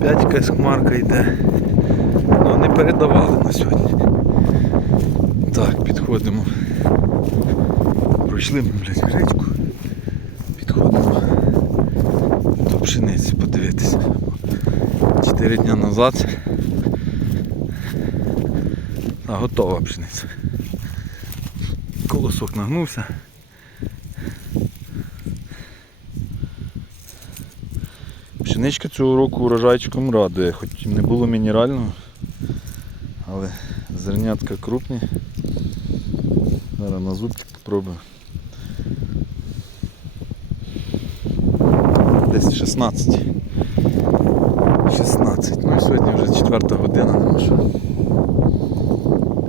Опять якась хмарка йде. Ну не передавали на сьогодні. Так, підходимо. Пройшли ми, блядь, гречку. Підходимо до пшениці подивитися. Чотири дня назад. А готова пшениця. Колосок нагнувся. Пшеничка цього року урожайчиком радує, хоч не було мінерального, але зернятка крупні. Зараз на зубки попробую. Десь 16. 16. Ну і сьогодні вже четверта година, нема що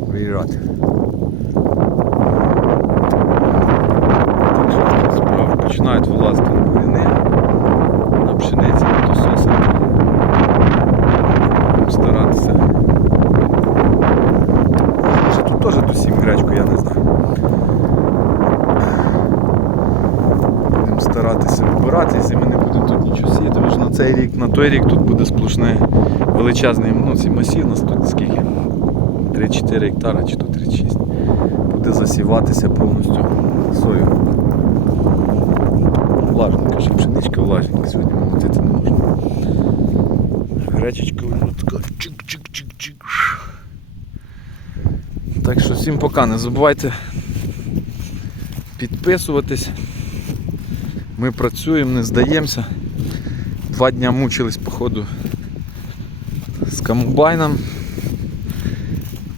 виїжджати. Так що такі справи починають вилазити на буряни, на пшениці, на тососики. Будемо старатися. Може тут теж тусім гречку, я не знаю. Будемо старатися вибирати, якщо ми не будемо тут нічого сіяти, тому що на цей рік, на той рік тут буде сплошний величезний ну, ці масів, нас тут скільки? 3-4 гектара чи то 36. Буде засіватися повністю сою. Влажненька, ще пшеничка влажненька, сьогодні молотити не можна. Гречечка вже така чик-чик-чик-чик. Так що всім пока, не забувайте підписуватись. Ми працюємо, не здаємося. Два дня мучились походу з комбайном.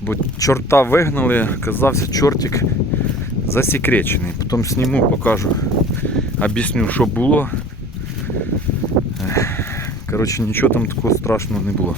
Бо чорта вигнали, казався чортик засекречений. Потім зніму, покажу, об'ясню, що було. Ех, Коротше, нічого там такого страшного не було.